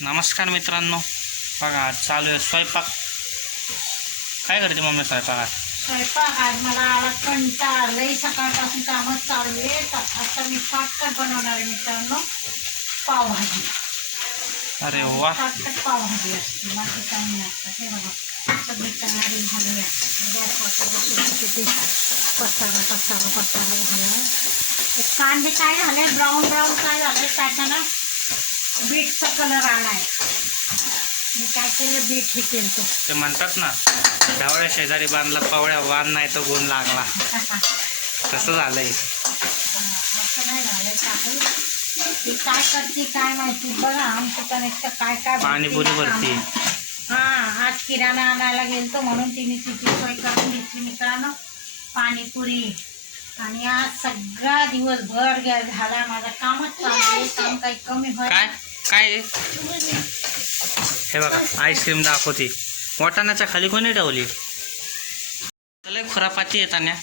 नमस्कार मित्रांनो. बघा आज चालू आहे स्वयंपाक. काय करते मम्मी स्वयंपाकात? स्वयंपाक आज मला आला कंटाळ. लई सकाळपासून कामच चालू आहे आता मी शॉर्टकट बनवणार आहे मित्रांनो. पावभाजी. अरे वा. पावभाजी असते. बाकी काही नाही असतं हे बघा. सगळी तयारी झाली आहे. गॅसवर किती पसारा पसारा पसारा झाला. कांदे काय झाले? ब्राऊन ब्राऊन काय झाले? त्याच्यानं बीटचा कलर आला आहे मी काय केलं? बीट हे केलं ते. म्हणतात ना ढवळ्या शेजारी बांधला पवळ्या वान नाही तर गुण लागला. तसं झालंय. ती काय करते काय माहिती? बघा आमचं तर नुसतं काय काय पाणीपुरी भरती. हा आज किराणा आणायला गेलतो म्हणून तिने तिची सोय करून घेतली मित्रांनो. पाणीपुरी आणि आज सगळा दिवसभर झाला माझा कामच चालू आहे. काम काही कमी होय काय हे बघा आईस्क्रीम दाखवते. वाटाण्याच्या खाली कोणी ठेवली? लय खुरापाती येताना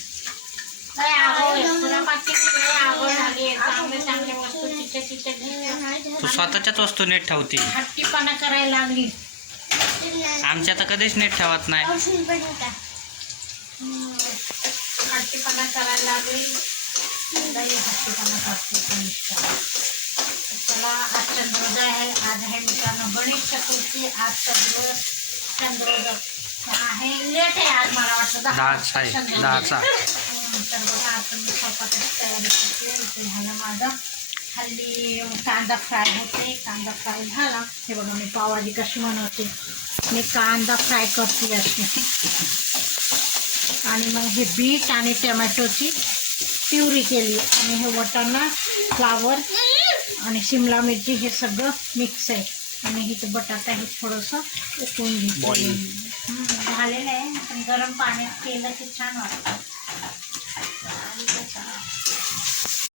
तू स्वतःच्याच वस्तू नीट ठेवते. करायला लागली आमच्या तर कधीच नीट ठेवत नाही. करायला लागली चला आज चंद्रोदय आहे. आज आहे मित्रांनो गणेश चतुर्थी. आजचा दिवस चंद्रोदय. आहे. लेट आहे आज मला वाटतं. दहाचा आहे. चंद्रोदय. दहाचा. हम्म, तर बघा आता मी स्वयंपाकाची तयारी करते. इथे झालं माझं हल्ली कांदा फ्राय होते. कांदा फ्राय झाला. हे बघा मी पावभाजी कशी बनवते. मी कांदा फ्राय करते अशी. आणि मग हे बीट आणि टमॅटोची प्युरी केली. आणि हे वटाणा फ्लावर आणि शिमला मिरची हे सगळं मिक्स आहे. आणि इथे बटाटा हे थोडंसं उकळून घेतलं Boil. झालेलं आहे. पण गरम पाण्यात केलं की छान वाटतं.